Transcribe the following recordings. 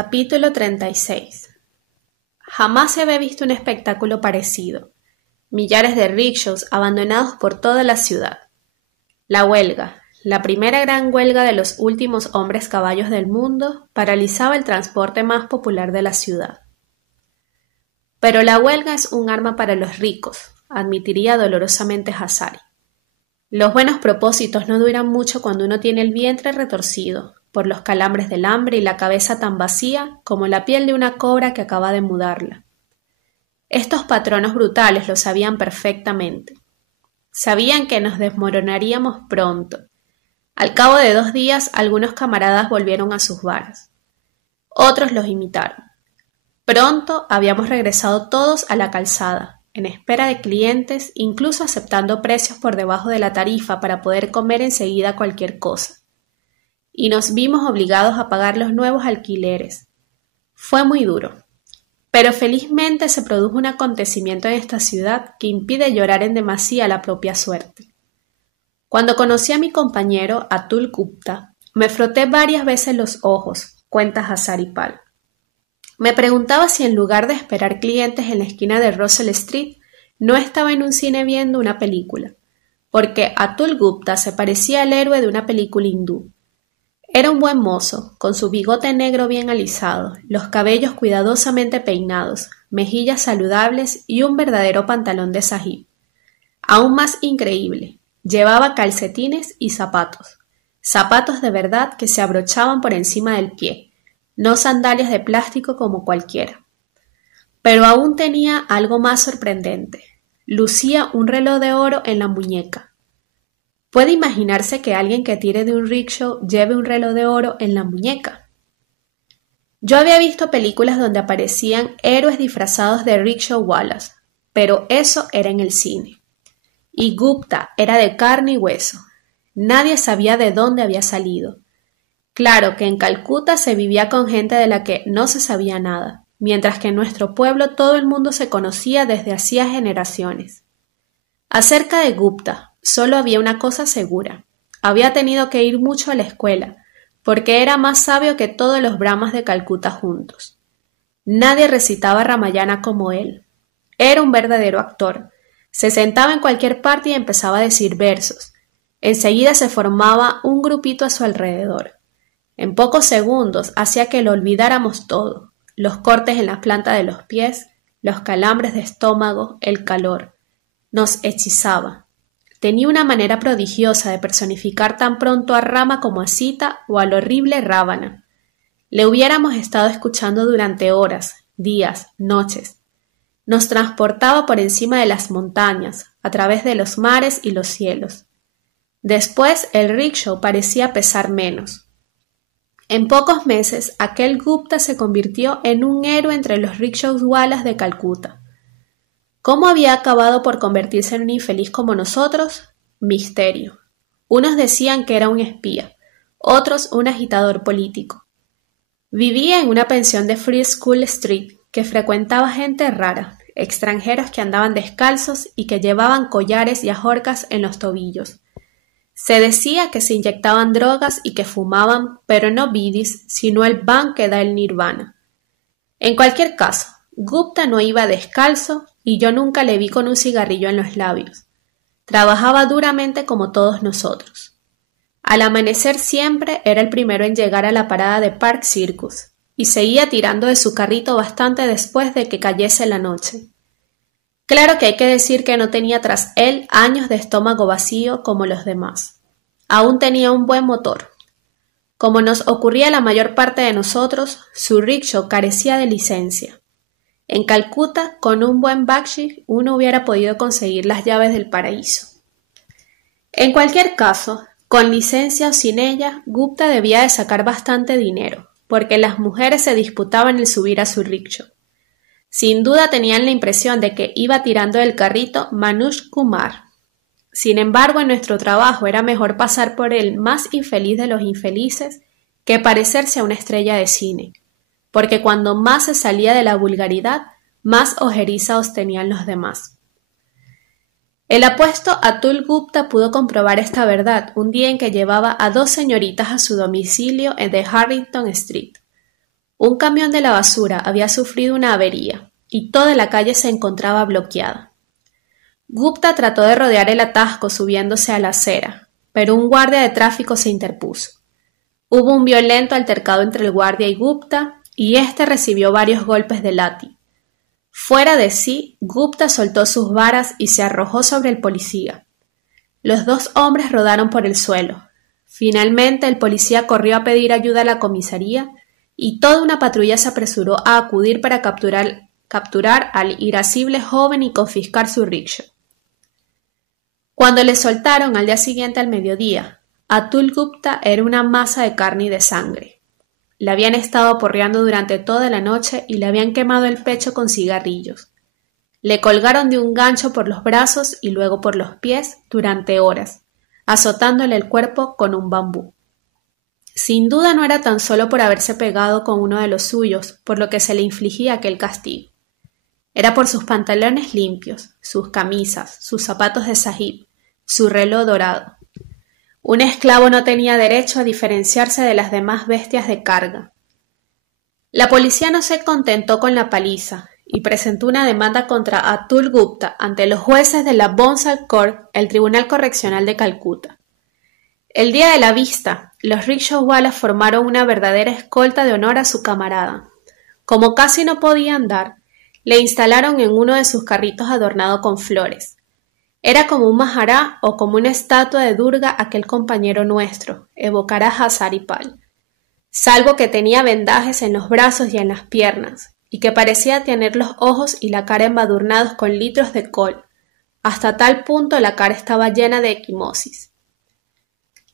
Capítulo 36. Jamás se había visto un espectáculo parecido. Millares de rickshaws abandonados por toda la ciudad. La huelga, la primera gran huelga de los últimos hombres caballos del mundo, paralizaba el transporte más popular de la ciudad. Pero la huelga es un arma para los ricos, admitiría dolorosamente Hassari. Los buenos propósitos no duran mucho cuando uno tiene el vientre retorcido por los calambres del hambre y la cabeza tan vacía como la piel de una cobra que acaba de mudarla. Estos patronos brutales lo sabían perfectamente. Sabían que nos desmoronaríamos pronto. Al cabo de 2 días, algunos camaradas volvieron a sus bares. Otros los imitaron. Pronto habíamos regresado todos a la calzada, en espera de clientes, incluso aceptando precios por debajo de la tarifa para poder comer enseguida cualquier cosa. Y nos vimos obligados a pagar los nuevos alquileres. Fue muy duro. Pero felizmente se produjo un acontecimiento en esta ciudad que impide llorar en demasía la propia suerte. Cuando conocí a mi compañero, Atul Gupta, me froté varias veces los ojos, cuenta Hassari Pal. Me preguntaba si en lugar de esperar clientes en la esquina de Russell Street, no estaba en un cine viendo una película, porque Atul Gupta se parecía al héroe de una película hindú. Era un buen mozo, con su bigote negro bien alisado, los cabellos cuidadosamente peinados, mejillas saludables y un verdadero pantalón de sahib. Aún más increíble, llevaba calcetines y zapatos de verdad que se abrochaban por encima del pie, no sandalias de plástico como cualquiera. Pero aún tenía algo más sorprendente, lucía un reloj de oro en la muñeca. ¿Puede imaginarse que alguien que tire de un rickshaw lleve un reloj de oro en la muñeca? Yo había visto películas donde aparecían héroes disfrazados de rickshaw-wallas, pero eso era en el cine. Y Gupta era de carne y hueso. Nadie sabía de dónde había salido. Claro que en Calcuta se vivía con gente de la que no se sabía nada, mientras que en nuestro pueblo todo el mundo se conocía desde hacía generaciones. Acerca de Gupta, solo había una cosa segura. Había tenido que ir mucho a la escuela, porque era más sabio que todos los brahmas de Calcuta juntos. Nadie recitaba Ramayana como él. Era un verdadero actor. Se sentaba en cualquier parte y empezaba a decir versos. Enseguida se formaba un grupito a su alrededor. En pocos segundos hacía que lo olvidáramos todo. Los cortes en la planta de los pies, los calambres de estómago, el calor. Nos hechizaba. Tenía una manera prodigiosa de personificar tan pronto a Rama como a Sita o al horrible Rávana. Le hubiéramos estado escuchando durante horas, días, noches. Nos transportaba por encima de las montañas, a través de los mares y los cielos. Después el rickshaw parecía pesar menos. En pocos meses, aquel Gupta se convirtió en un héroe entre los rickshaws-walas de Calcuta. ¿Cómo había acabado por convertirse en un infeliz como nosotros? Misterio. Unos decían que era un espía, otros un agitador político. Vivía en una pensión de Free School Street que frecuentaba gente rara, extranjeros que andaban descalzos y que llevaban collares y ajorcas en los tobillos. Se decía que se inyectaban drogas y que fumaban, pero no bidis, sino el bhang que da el nirvana. En cualquier caso, Gupta no iba descalzo y yo nunca le vi con un cigarrillo en los labios. Trabajaba duramente como todos nosotros. Al amanecer siempre era el primero en llegar a la parada de Park Circus y seguía tirando de su carrito bastante después de que cayese la noche. Claro que hay que decir que no tenía tras él años de estómago vacío como los demás. Aún tenía un buen motor. Como nos ocurría a la mayor parte de nosotros, su rickshaw carecía de licencia. En Calcuta, con un buen bakshi, uno hubiera podido conseguir las llaves del paraíso. En cualquier caso, con licencia o sin ella, Gupta debía de sacar bastante dinero, porque las mujeres se disputaban el subir a su rickshaw. Sin duda tenían la impresión de que iba tirando del carrito Manush Kumar. Sin embargo, en nuestro trabajo era mejor pasar por el más infeliz de los infelices que parecerse a una estrella de cine, porque cuando más se salía de la vulgaridad, más ojerizados tenían los demás. El apuesto Atul Gupta pudo comprobar esta verdad un día en que llevaba a 2 señoritas a su domicilio de Harrington Street. Un camión de la basura había sufrido una avería y toda la calle se encontraba bloqueada. Gupta trató de rodear el atasco subiéndose a la acera, pero un guardia de tráfico se interpuso. Hubo un violento altercado entre el guardia y Gupta y éste recibió varios golpes de látigo. Fuera de sí, Gupta soltó sus varas y se arrojó sobre el policía. Los dos hombres rodaron por el suelo. Finalmente el policía corrió a pedir ayuda a la comisaría y toda una patrulla se apresuró a acudir para capturar al irascible joven y confiscar su rickshaw. Cuando le soltaron al día siguiente al mediodía, Atul Gupta era una masa de carne y de sangre. Le habían estado aporreando durante toda la noche y le habían quemado el pecho con cigarrillos. Le colgaron de un gancho por los brazos y luego por los pies durante horas, azotándole el cuerpo con un bambú. Sin duda no era tan solo por haberse pegado con uno de los suyos, por lo que se le infligía aquel castigo. Era por sus pantalones limpios, sus camisas, sus zapatos de sahib, su reloj dorado. Un esclavo no tenía derecho a diferenciarse de las demás bestias de carga. La policía no se contentó con la paliza y presentó una demanda contra Atul Gupta ante los jueces de la Bonsal Court, el Tribunal Correccional de Calcuta. El día de la vista, los rickshawwalas formaron una verdadera escolta de honor a su camarada. Como casi no podía andar, le instalaron en uno de sus carritos adornado con flores. Era como un mahará o como una estatua de Durga aquel compañero nuestro, evocará Hazaripal, salvo que tenía vendajes en los brazos y en las piernas, y que parecía tener los ojos y la cara embadurnados con litros de col. Hasta tal punto la cara estaba llena de equimosis.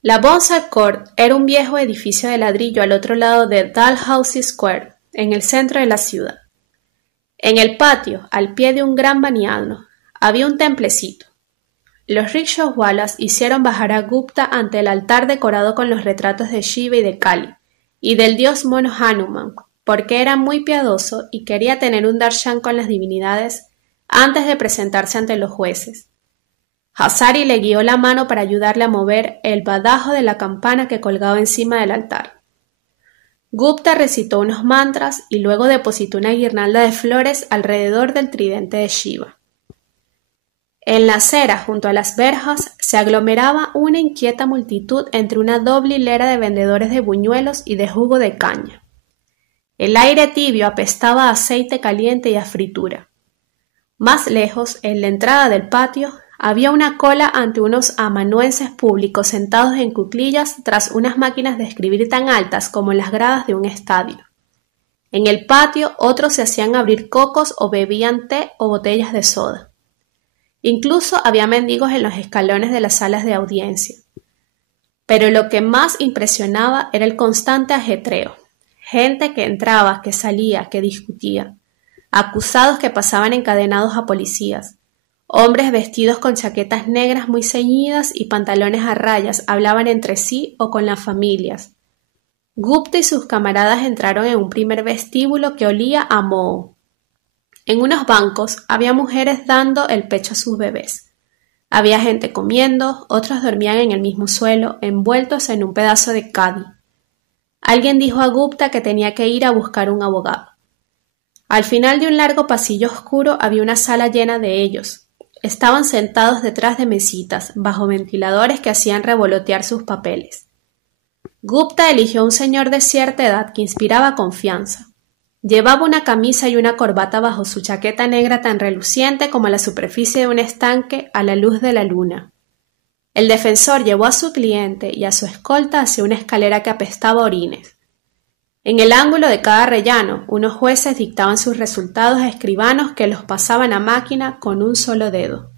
La Bonsal Court era un viejo edificio de ladrillo al otro lado de Dalhousie Square, en el centro de la ciudad. En el patio, al pie de un gran baniano, había un templecito. Los rickshawwalas hicieron bajar a Gupta ante el altar decorado con los retratos de Shiva y de Kali, y del dios mono Hanuman, porque era muy piadoso y quería tener un darshan con las divinidades antes de presentarse ante los jueces. Hazari le guió la mano para ayudarle a mover el badajo de la campana que colgaba encima del altar. Gupta recitó unos mantras y luego depositó una guirnalda de flores alrededor del tridente de Shiva. En la acera, junto a las verjas, se aglomeraba una inquieta multitud entre una doble hilera de vendedores de buñuelos y de jugo de caña. El aire tibio apestaba a aceite caliente y a fritura. Más lejos, en la entrada del patio, había una cola ante unos amanuenses públicos sentados en cuclillas tras unas máquinas de escribir tan altas como las gradas de un estadio. En el patio, otros se hacían abrir cocos o bebían té o botellas de soda. Incluso había mendigos en los escalones de las salas de audiencia. Pero lo que más impresionaba era el constante ajetreo. Gente que entraba, que salía, que discutía. Acusados que pasaban encadenados a policías. Hombres vestidos con chaquetas negras muy ceñidas y pantalones a rayas hablaban entre sí o con las familias. Gupta y sus camaradas entraron en un primer vestíbulo que olía a moho. En unos bancos había mujeres dando el pecho a sus bebés. Había gente comiendo, otros dormían en el mismo suelo, envueltos en un pedazo de cadi. Alguien dijo a Gupta que tenía que ir a buscar un abogado. Al final de un largo pasillo oscuro había una sala llena de ellos. Estaban sentados detrás de mesitas, bajo ventiladores que hacían revolotear sus papeles. Gupta eligió a un señor de cierta edad que inspiraba confianza. Llevaba una camisa y una corbata bajo su chaqueta negra tan reluciente como la superficie de un estanque a la luz de la luna. El defensor llevó a su cliente y a su escolta hacia una escalera que apestaba a orines. En el ángulo de cada rellano, unos jueces dictaban sus resultados a escribanos que los pasaban a máquina con un solo dedo.